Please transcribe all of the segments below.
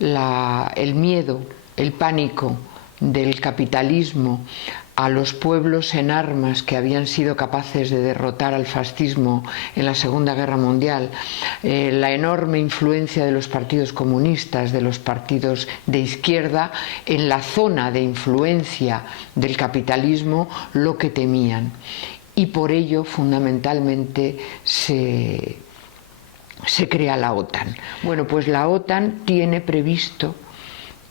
el miedo, el pánico del capitalismo a los pueblos en armas que habían sido capaces de derrotar al fascismo en la Segunda Guerra Mundial, la enorme influencia de los partidos comunistas, de los partidos de izquierda, en la zona de influencia del capitalismo, lo que temían. Y por ello, fundamentalmente, se crea la OTAN. Bueno, pues la OTAN tiene previsto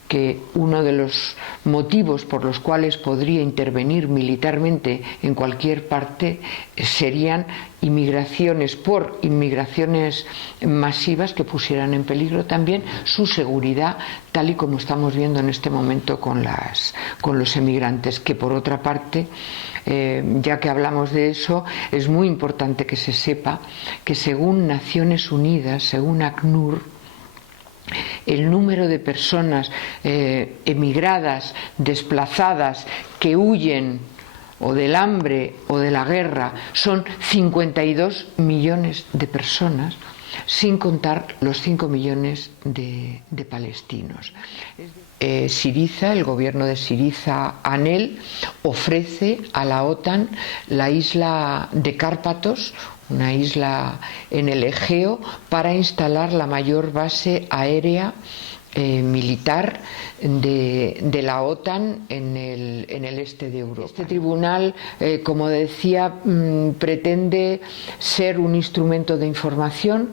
que uno de los motivos por los cuales podría intervenir militarmente en cualquier parte serían inmigraciones masivas que pusieran en peligro también su seguridad, tal y como estamos viendo en este momento con los emigrantes, que por otra parte, ya que hablamos de eso, es muy importante que se sepa que según Naciones Unidas, según ACNUR, el número de personas emigradas, desplazadas, que huyen o del hambre o de la guerra son 52 millones de personas, sin contar los 5 millones de palestinos. Syriza, el gobierno de Syriza, ANEL, ofrece a la OTAN la isla de Cárpatos, una isla en el Egeo, para instalar la mayor base aérea militar de la OTAN en el este de Europa. Este tribunal, como decía, pretende ser un instrumento de información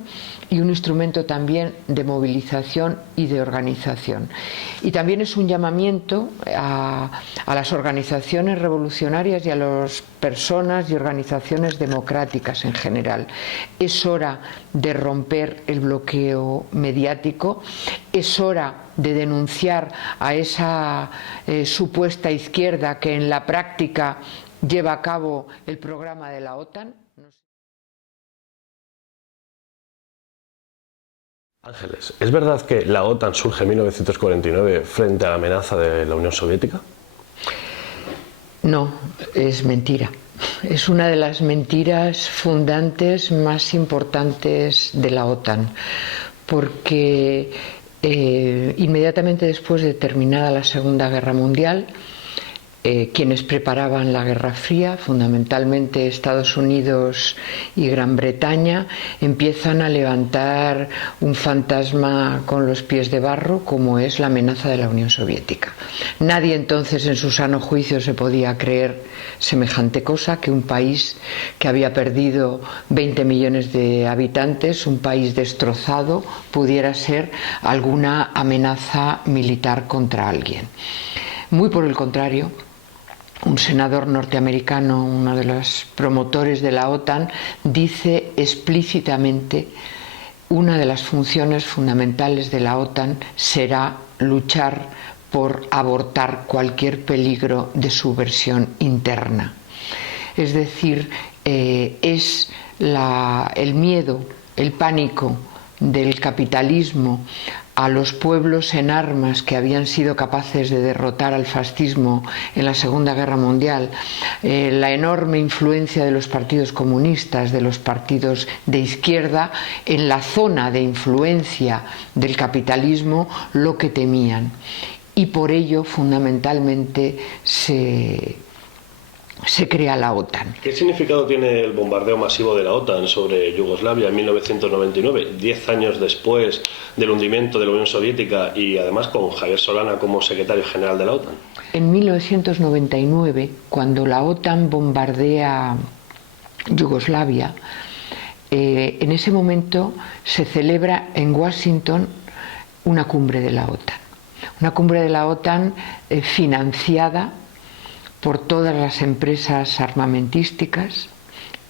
y un instrumento también de movilización y de organización. Y también es un llamamiento a las organizaciones revolucionarias y a las personas y organizaciones democráticas en general. Es hora de romper el bloqueo mediático, es hora de denunciar a esa supuesta izquierda que en la práctica lleva a cabo el programa de la OTAN. Ángeles, ¿es verdad que la OTAN surge en 1949 frente a la amenaza de la Unión Soviética? No, es mentira. Es una de las mentiras fundantes más importantes de la OTAN, porque inmediatamente después de terminada la Segunda Guerra Mundial, quienes preparaban la Guerra Fría, fundamentalmente Estados Unidos y Gran Bretaña, empiezan a levantar un fantasma con los pies de barro, como es la amenaza de la Unión Soviética. Nadie entonces en su sano juicio se podía creer semejante cosa, que un país que había perdido 20 millones de habitantes, un país destrozado, pudiera ser alguna amenaza militar contra alguien. Muy por el contrario, un senador norteamericano, uno de los promotores de la OTAN, dice explícitamente: una de las funciones fundamentales de la OTAN será luchar por abortar cualquier peligro de subversión interna. Es decir, es el miedo, el pánico del capitalismo a los pueblos en armas que habían sido capaces de derrotar al fascismo en la Segunda Guerra Mundial, la enorme influencia de los partidos comunistas, de los partidos de izquierda, en la zona de influencia del capitalismo, lo que temían. Y por ello, fundamentalmente, se crea la OTAN. ¿Qué significado tiene el bombardeo masivo de la OTAN sobre Yugoslavia en 1999, 10 años después del hundimiento de la Unión Soviética y además con Javier Solana como secretario general de la OTAN? En 1999, cuando la OTAN bombardea Yugoslavia, en ese momento se celebra en Washington una cumbre de la OTAN. Una cumbre de la OTAN financiada por todas las empresas armamentísticas,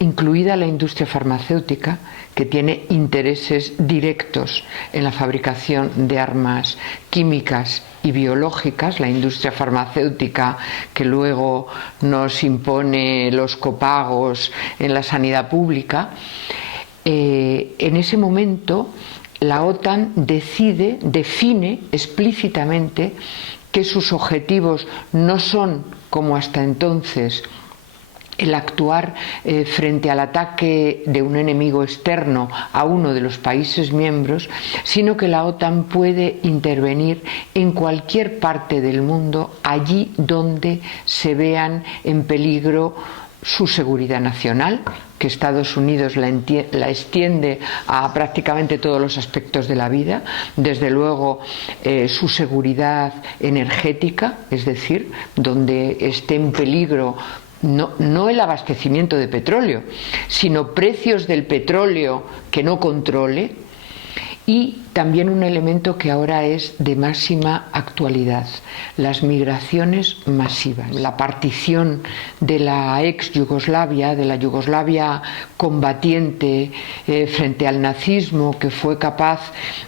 incluida la industria farmacéutica, que tiene intereses directos en la fabricación de armas químicas y biológicas, la industria farmacéutica que luego nos impone los copagos en la sanidad pública. En ese momento la OTAN define explícitamente que sus objetivos no son, como hasta entonces, el actuar frente al ataque de un enemigo externo a uno de los países miembros, sino que la OTAN puede intervenir en cualquier parte del mundo, allí donde se vean en peligro su seguridad nacional, que Estados Unidos la extiende a prácticamente todos los aspectos de la vida, desde luego su seguridad energética, es decir, donde esté en peligro no el abastecimiento de petróleo, sino precios del petróleo que no controle, y también un elemento que ahora es de máxima actualidad: las migraciones masivas. La partición de la ex Yugoslavia, de la Yugoslavia combatiente frente al nazismo, que fue capaz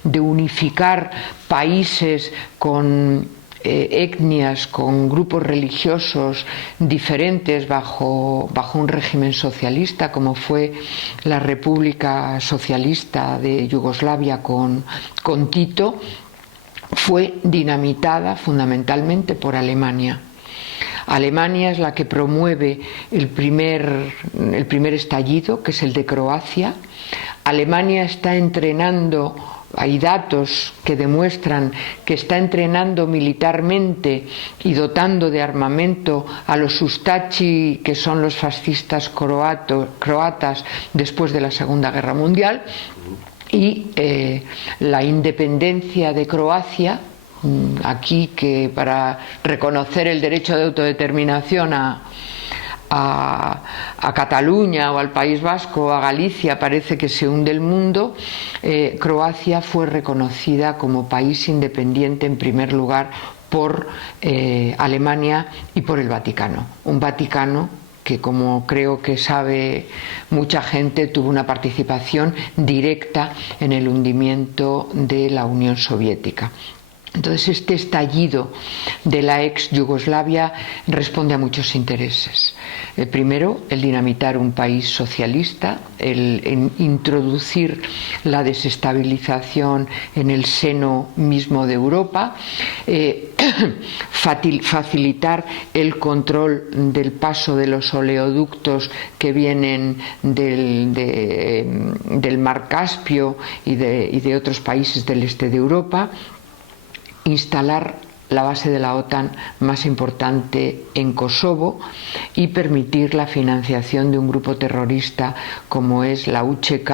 de unificar países con etnias, con grupos religiosos diferentes bajo un régimen socialista, como fue la República Socialista de Yugoslavia con Tito, fue dinamitada fundamentalmente por Alemania. Alemania es la que promueve el primer estallido, que es el de Croacia. Alemania está entrenando. Hay datos que demuestran que está entrenando militarmente y dotando de armamento a los Ustashi, que son los fascistas croatas después de la Segunda Guerra Mundial, y la independencia de Croacia, aquí, que para reconocer el derecho de autodeterminación a Cataluña o al País Vasco o a Galicia parece que se hunde el mundo, Croacia fue reconocida como país independiente en primer lugar por Alemania y por el Vaticano. Un Vaticano que, como creo que sabe mucha gente, tuvo una participación directa en el hundimiento de la Unión Soviética. Entonces, este estallido de la ex Yugoslavia responde a muchos intereses. Primero, el dinamitar un país socialista, el introducir la desestabilización en el seno mismo de Europa, facilitar el control del paso de los oleoductos que vienen del Mar Caspio y de otros países del este de Europa, instalar la base de la OTAN más importante en Kosovo y permitir la financiación de un grupo terrorista como es la UÇK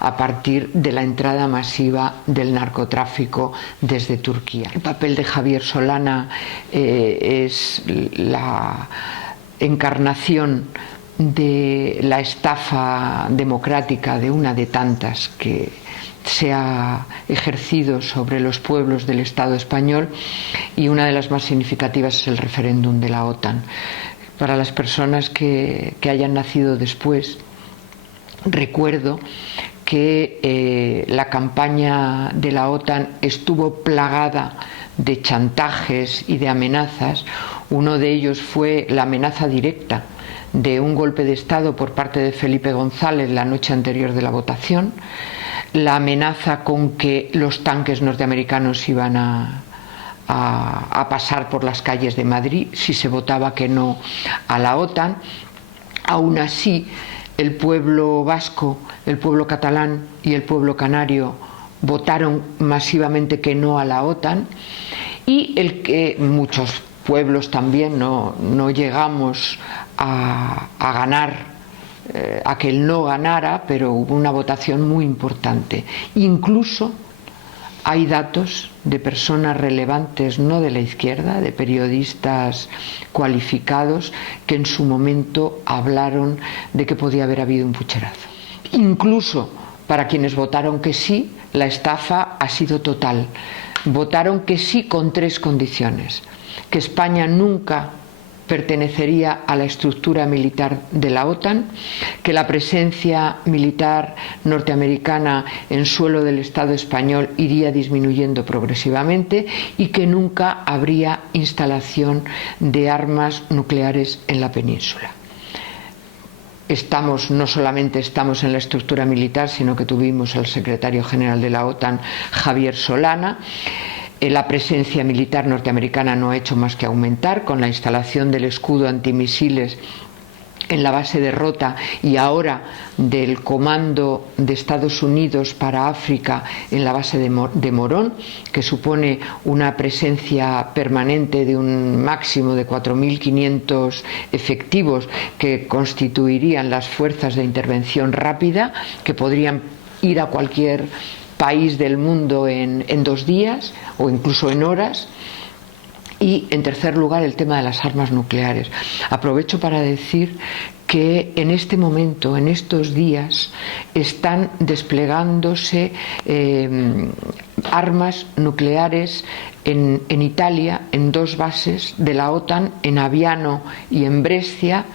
a partir de la entrada masiva del narcotráfico desde Turquía. El papel de Javier Solana es la encarnación de la estafa democrática, de una de tantas que se ha ejercido sobre los pueblos del Estado español, y una de las más significativas es el referéndum de la OTAN. Para las personas que hayan nacido después, recuerdo que la campaña de la OTAN estuvo plagada de chantajes y de amenazas. Uno de ellos fue la amenaza directa de un golpe de Estado por parte de Felipe González la noche anterior de la votación, la amenaza con que los tanques norteamericanos iban a pasar por las calles de Madrid si se votaba que no a la OTAN. Aún así, el pueblo vasco, el pueblo catalán y el pueblo canario votaron masivamente que no a la OTAN, y muchos pueblos también no llegamos a ganar, a que el no ganara, pero hubo una votación muy importante. Incluso hay datos de personas relevantes, no de la izquierda, de periodistas cualificados, que en su momento hablaron de que podía haber habido un pucherazo. Incluso para quienes votaron que sí, la estafa ha sido total. Votaron que sí con 3 condiciones: que España nunca pertenecería a la estructura militar de la OTAN, que la presencia militar norteamericana en suelo del Estado español iría disminuyendo progresivamente, y que nunca habría instalación de armas nucleares en la península. No solamente estamos en la estructura militar, sino que tuvimos al secretario general de la OTAN, Javier Solana. La presencia militar norteamericana no ha hecho más que aumentar con la instalación del escudo antimisiles en la base de Rota y ahora del Comando de Estados Unidos para África en la base de Morón, que supone una presencia permanente de un máximo de 4.500 efectivos que constituirían las fuerzas de intervención rápida, que podrían ir a cualquier país del mundo en 2 días o incluso en horas. Y, en tercer lugar, el tema de las armas nucleares. Aprovecho para decir que en este momento, en estos días, están desplegándose armas nucleares en Italia, en 2 bases de la OTAN, en Aviano y en Brescia,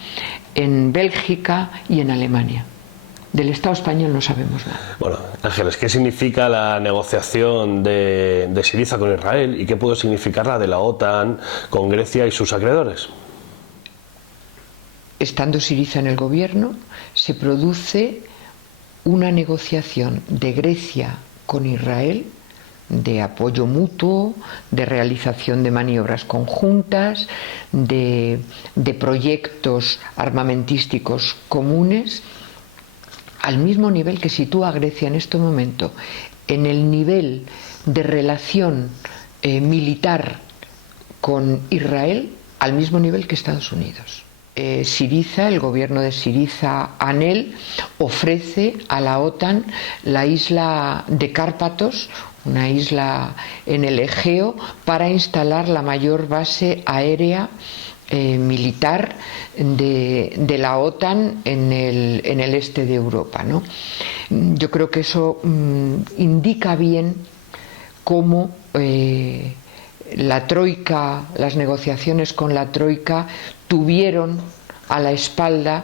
en Bélgica y en Alemania. Del Estado español no sabemos nada. Bueno, Ángeles, ¿qué significa la negociación de Syriza con Israel y qué puede significar la de la OTAN con Grecia y sus acreedores? Estando Syriza en el gobierno, se produce una negociación de Grecia con Israel de apoyo mutuo, de realización de maniobras conjuntas, de proyectos armamentísticos comunes, al mismo nivel que sitúa a Grecia en este momento en el nivel de relación militar con Israel, al mismo nivel que Estados Unidos. Syriza, el gobierno de Syriza ANEL, ofrece a la OTAN la isla de Cárpatos, una isla en el Egeo, para instalar la mayor base aérea militar de la OTAN en el este de Europa, ¿no? Yo creo que eso indica bien cómo la Troika, las negociaciones con la Troika tuvieron a la espalda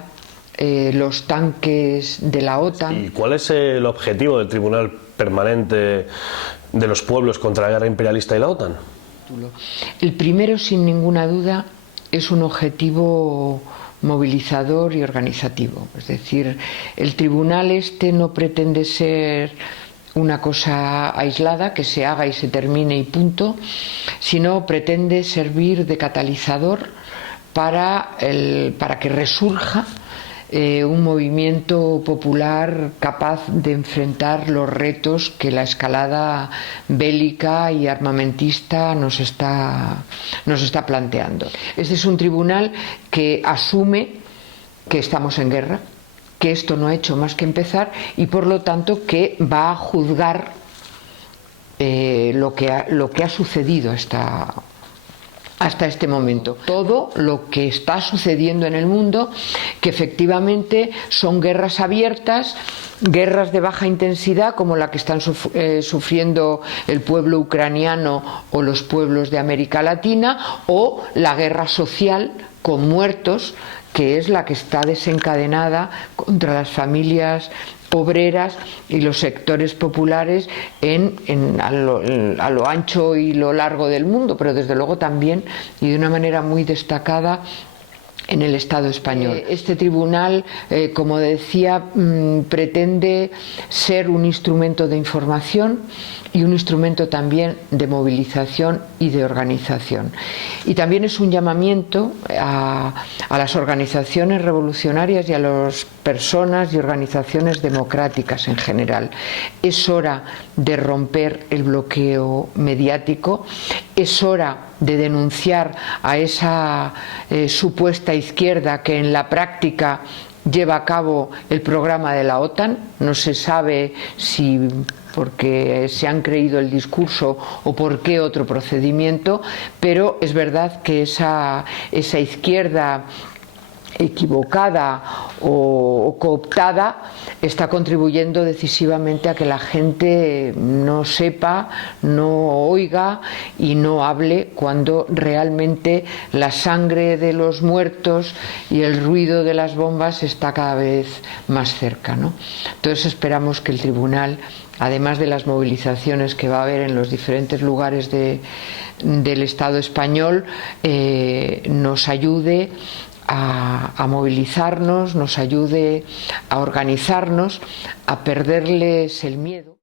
los tanques de la OTAN. ¿Y cuál es el objetivo del Tribunal Permanente de los Pueblos contra la Guerra Imperialista y la OTAN? El primero, sin ninguna duda, es un objetivo movilizador y organizativo. Es decir, el tribunal no pretende ser una cosa aislada, que se haga y se termine y punto, sino pretende servir de catalizador para que resurja un movimiento popular capaz de enfrentar los retos que la escalada bélica y armamentista nos está planteando. Este es un tribunal que asume que estamos en guerra, que esto no ha hecho más que empezar y por lo tanto que va a juzgar lo que ha sucedido hasta este momento. Todo lo que está sucediendo en el mundo, que efectivamente son guerras abiertas, guerras de baja intensidad como la que están sufriendo el pueblo ucraniano o los pueblos de América Latina, o la guerra social con muertos, que es la que está desencadenada contra las familias obreras y los sectores populares a lo ancho y lo largo del mundo, pero desde luego también y de una manera muy destacada en el Estado español. Este tribunal, como decía, pretende ser un instrumento de información y un instrumento también de movilización y de organización. Y también es un llamamiento a las organizaciones revolucionarias y a las personas y organizaciones democráticas en general. Es hora de romper el bloqueo mediático, es hora de denunciar a esa supuesta izquierda que en la práctica lleva a cabo el programa de la OTAN. No se sabe si porque se han creído el discurso o por qué otro procedimiento, pero es verdad que esa izquierda equivocada o cooptada está contribuyendo decisivamente a que la gente no sepa, no oiga y no hable cuando realmente la sangre de los muertos y el ruido de las bombas está cada vez más cerca, ¿no? Entonces esperamos que el tribunal, además de las movilizaciones que va a haber en los diferentes lugares del Estado español, nos ayude a movilizarnos, nos ayude a organizarnos, a perderles el miedo.